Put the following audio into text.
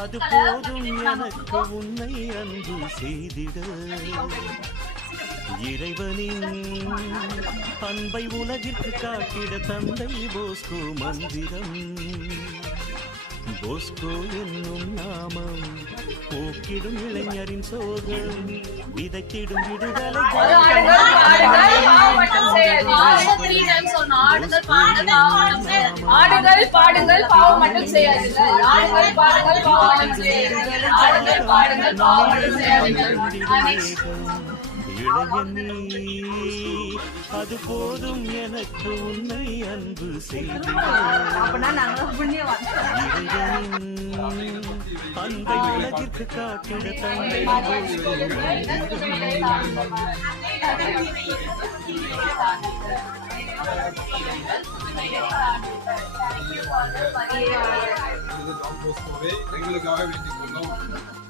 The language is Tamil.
அது போதும் எனக்கு உன்னை அன்பு செய்திட இறைவனின் அன்பை உலகிற்கு காட்டிட தந்தை போஸ்கோ மந்திரம் போஸ்கோ என்னும் நாமம் போக்கிடும் இளைஞரின் சோகம் விதைத்திடும் விடுதலை ஆடுங்கள் பாடுங்கள் பாவம் மட்டும் செய்யாதீர்கள். ஆடுங்கள் பாடுங்கள் பாவம் மட்டும் செய்யாதீர்கள். ஆடுங்கள் பாடுங்கள் பாவம் மட்டும் செய்யாதீர்கள். அது போதும் எனக்கு உன்னை அன்பு செய்திட அன்பை உலகிற்கு காட்டிட தந்தை எங்களுக்காக வேண்டிக் கொள்ளும்.